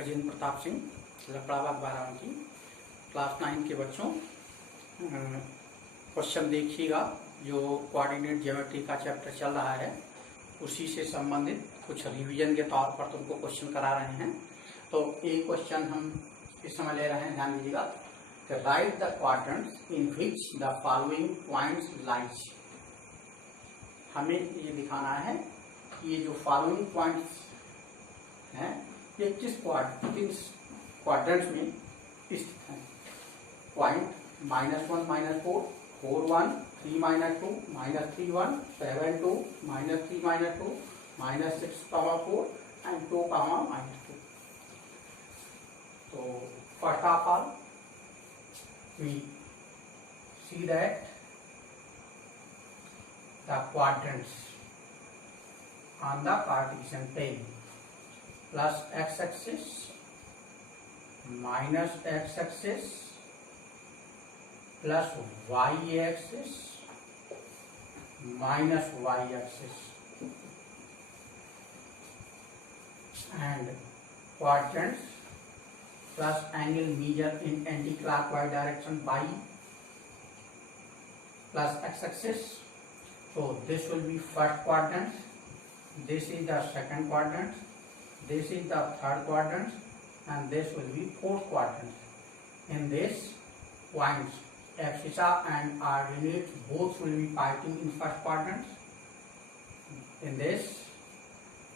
Gajendra Pratap Singh, लकड़ाबाग Barabanki, class 9 के बच्चों। Question देखिएगा। जो कोऑर्डिनेट ज्योमेट्री का चैप्टर चल रहा है उसी से संबंधित कुछ रिवीजन के तौर पर तुमको क्वेश्चन करा रहे हैं। तो एक क्वेश्चन हम इस समय ले रहे हैं, ध्यान दीजिएगा। Right the quadrants in which the following points lies. हमें ये दिखाना है कि ये जो फॉलोइंग पॉइंट्स हैं ये किस क्वाड्रेंट्स में स्थित है। Point -1 -4 4 1 3 -2 -3 1 7 2 -3 -2 -6 4 and 2 -2। तो first of all we see that the quadrants on the Cartesian plane plus x-axis minus x-axis plus y-axis minus y-axis and quadrants plus angle measured in anti-clockwise direction by plus x-axis. So this will be first quadrant, this is the second quadrant, this is the third quadrant, and this will be fourth quadrant. In this, points abscissa and ordinate both will be pointing in first quadrant. In this,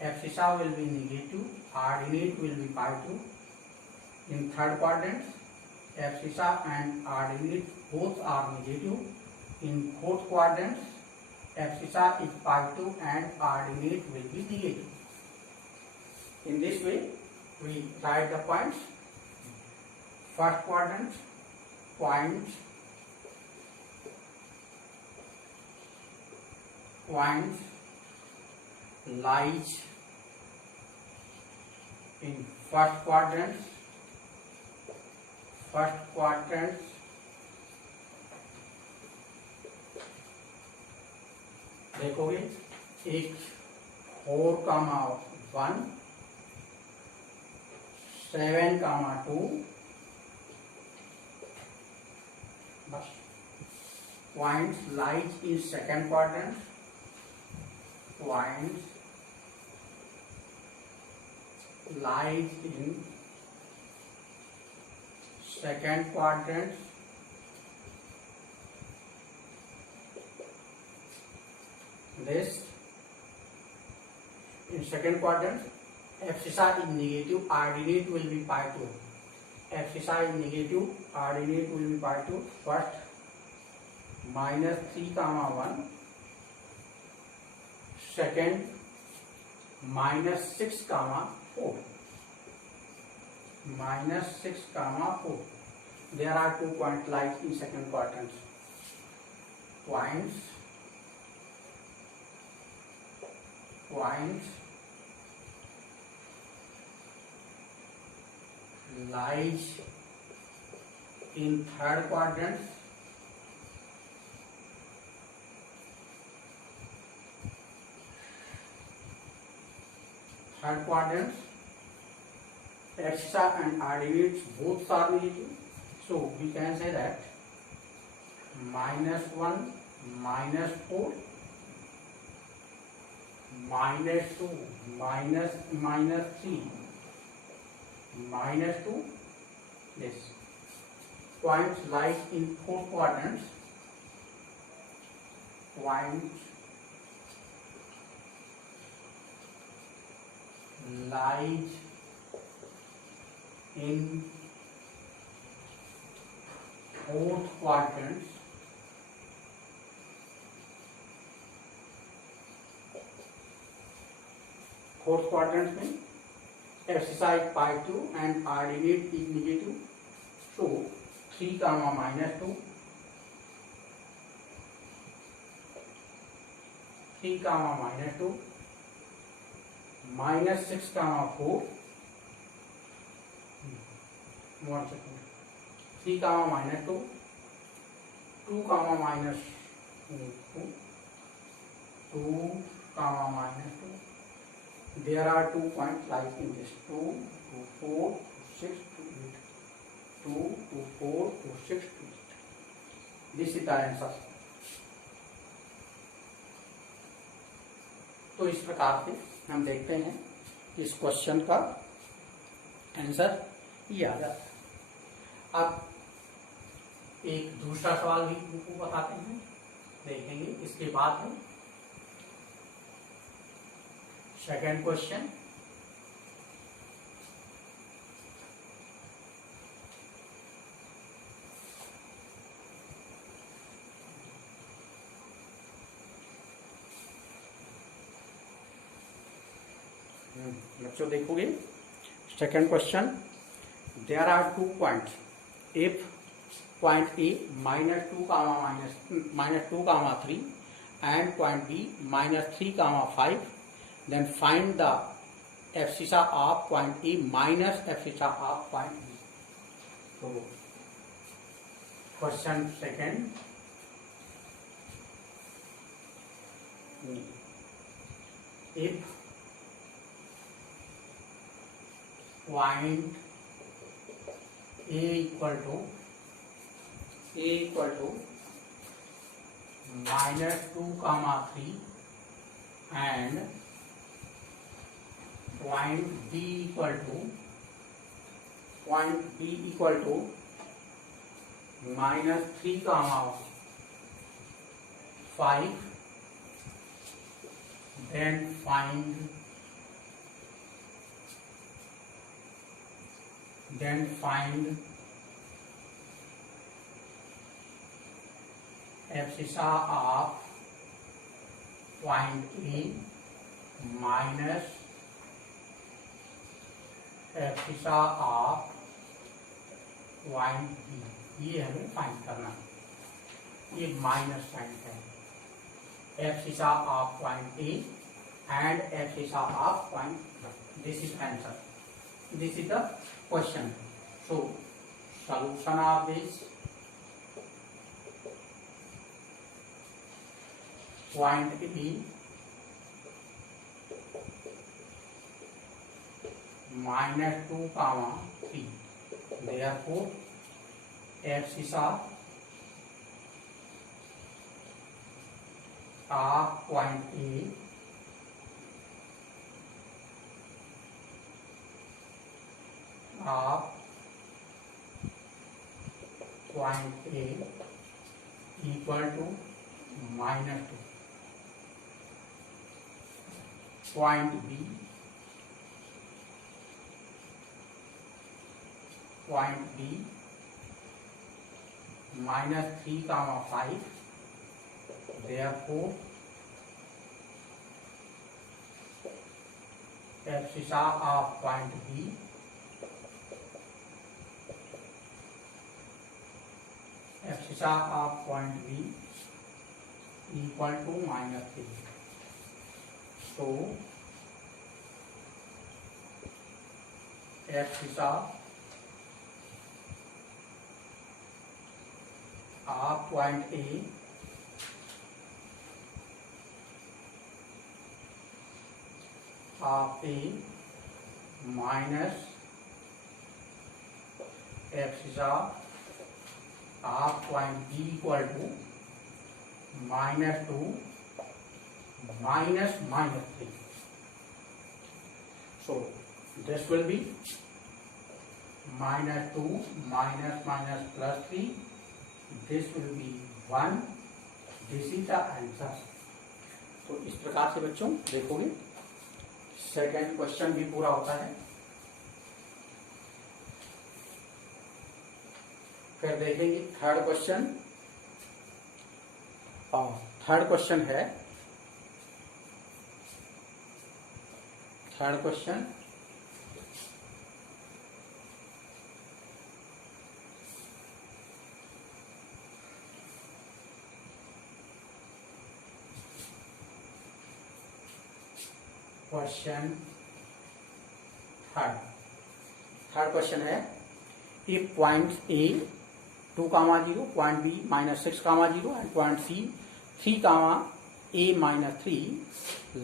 abscissa will be negative, ordinate will be pi2. In third quadrant, abscissa and ordinate both are negative. In fourth quadrant, abscissa is pi2 and ordinate will be negative. In this way, we write the points. First quadrant, points lies in first quadrant. देखोगे एक 4, 1 7, 2 बस। Points lies in second quadrant. Points lies in second quadrant. This in second quadrant, abscissa is negative, ordinate will be pi2. Abscissa is negative, ordinate will be pi2. First, -3, 1. Second, -6, 4. -6, 4. There are 2 points lies in second quadrant. Points lies in third quadrant. Abscissa and ordinates both are negative, so we can say that -1 -4 -2 -3 -2. This points lies in fourth quadrant. Points lies in fourth quadrant. Fourth quadrant में abscissa is pi2 and ordinate is negative. So 3, -2, 3, -2, -6, 4. 1 second. 3, -2, 2, -2, 2, -2. There are 2 points lies in this 2 to 4 this is the answer. तो इस प्रकार से हम देखते हैं इस question का आंसर ये आ जाता है। अब एक दूसरा सवाल भी आपको बताते हैं, देखेंगे। इसके बाद हम सेकेंड क्वेश्चन। बच्चों देखोगे second question, there are 2 points. If point A -2, -3 and point B -3, 5, then find the abscissa of point A minus abscissa of point B. So question second, if point A equal to -2, 3 and point B equal to -3, 5, then find abscissa of point A minus abscissa of point B। ये हमें find करना है। ये minus sign है, abscissa of point A and abscissa of point B। This is answer. This is the question. So solution of this, point A -2, 3, therefore abscissa of point A equal to -2, point B -3, 5, therefore abscissa of point B equal to -3। So abscissa of point A minus abscissa of point B equal to -2 -3। So this will be -2 +3, this will be 1। This is the answer। तो इस प्रकार से बच्चों देखोगे second question भी पूरा होता है। फिर देखेंगे थर्ड क्वेश्चन, और थर्ड क्वेश्चन है, थर्ड क्वेश्चन थर्ड क्वेश्चन है, if point A 2, 0, point B -6, 0 and point C 3, A -3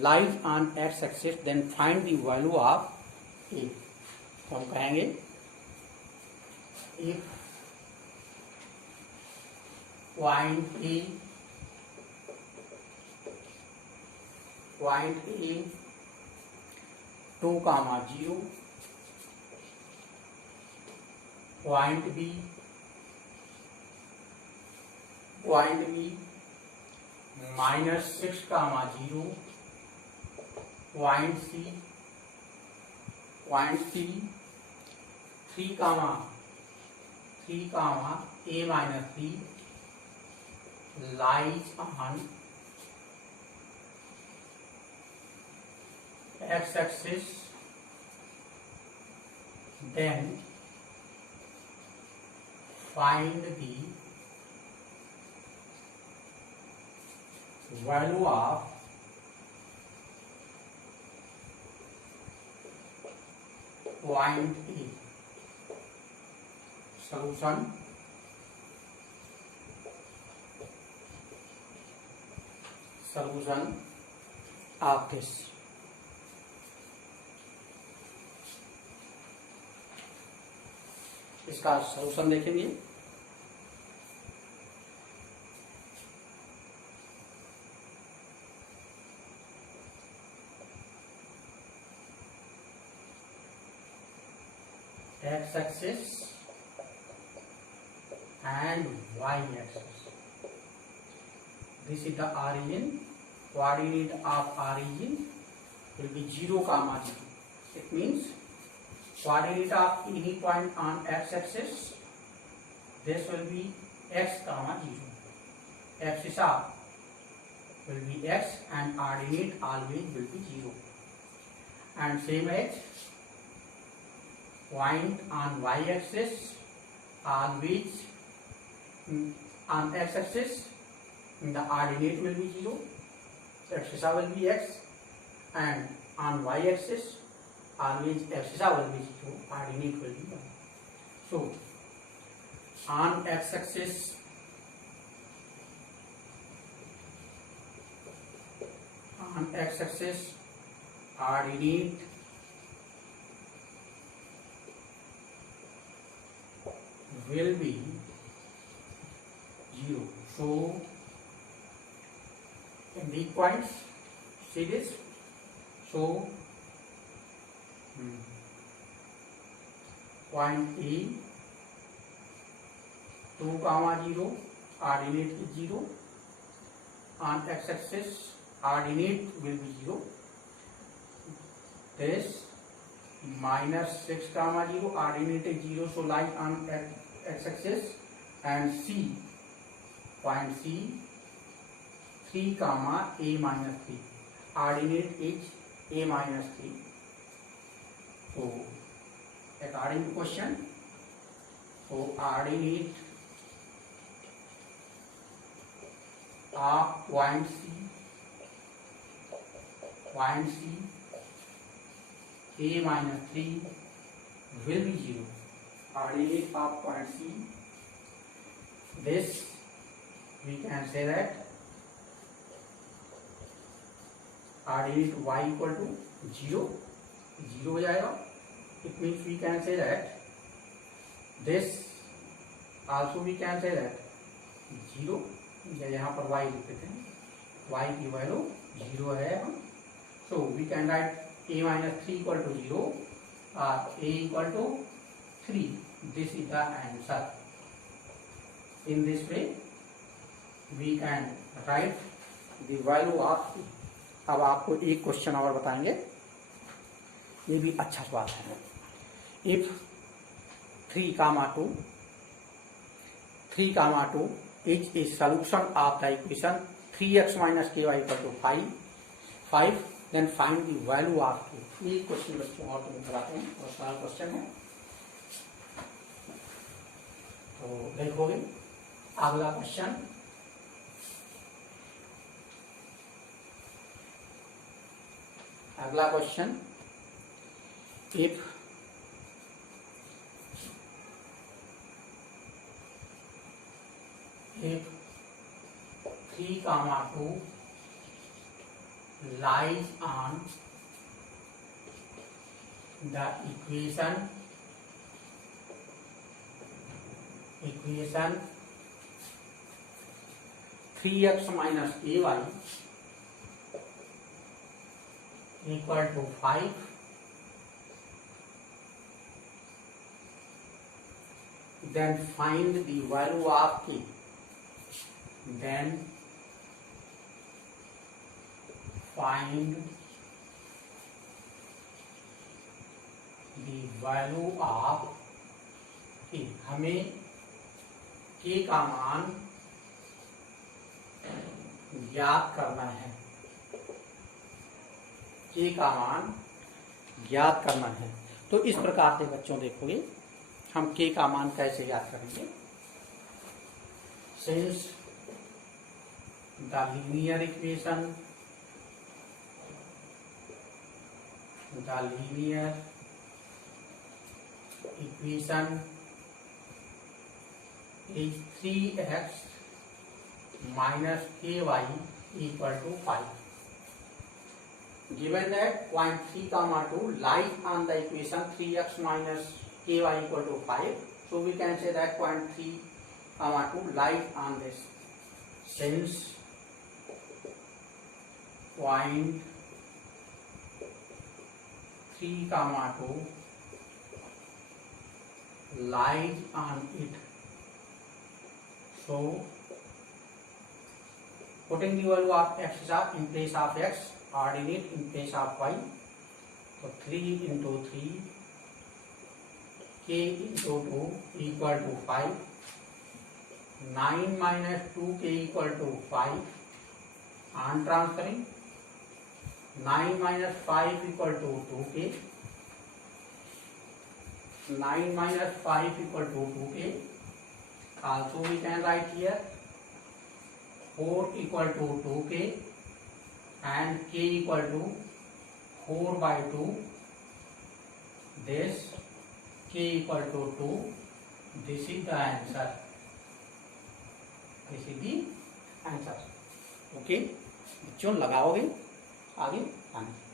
lies on x-axis, then find the value of A। तो हम कहेंगे if point A 2 comma 0, point B minus 6 comma 0, point C 3 comma A minus 3 lies on x-axis, then find the value of point A. Solution of this. इसका solution देखेंगे। x axis and y axis. This is the origin. Coordinate of origin will be 0, 0. It means coordinate of any point on x-axis, this will be x, 0. Axis of will be x and ordinate always will be 0. And same as point on y-axis, always on x-axis the ordinate will be 0, axis will be x, and on y-axis always axis will be 0, ordinate will be 1. So on x-axis ordinate will be 0. So in the points, see this. So point A 2, 0, ordinate is 0. On x-axis ordinate will be 0. This minus 6, 0, ordinate is 0, so lie on x-axis. And C, point C 3, A minus 3, ordinate is A minus 3. So according to question, so ordinate of point C A minus 3 will be 0. Ordinate of point C, this we can say that ordinate y equal to 0 हो जाएगा. It means we can say that this also we can say that 0, यहाँ पर y लिख देते हैं, y की value 0 है. So we can write a minus 3 equal to 0 or a equal to 3. This is the answer. In this way we can write the value of. अब आपको एक क्वेश्चन और बताएंगे, ये भी अच्छा सवाल है. If 3, 2 is a solution of the equation 3x minus ky equal to 5, then find the value of 2. ये क्वेश्चन बच्चों और तुम्हें बताते हैं, और सवाल क्वेश्चन है. तो देखोगे अगला क्वेश्चन. अगला question, if 3, 2 lies on the equation 3x minus ky equal to 5, then find the value of k. Then find the value of k. हमें k का मान ज्ञात करना है, k का मान ज्ञात करना है। तो इस प्रकार से बच्चों देखोगे हम k का मान कैसे ज्ञात करेंगे। Since the linear equation is 3x minus ky equal to 5. Given that point 3 comma 2 lies on the equation 3x minus ky equal to 5, so we can say that point 3 comma 2 lies on this. Since point 3 comma 2 lies on it, so putting the value of x in place of x, ordinate in place of y, so 3 into 3 k into 2 equal to 5, 9 minus 2k equal to 5, on transferring 9 minus 5 equal to 2k, 9 minus 5 equal to 2k. Also we can write here 4 equal to 2k and k equal to 4 by 2. This k equal to 2. This is the answer. This is the answer. Okay, बच्चों लगाओगे आगे आने।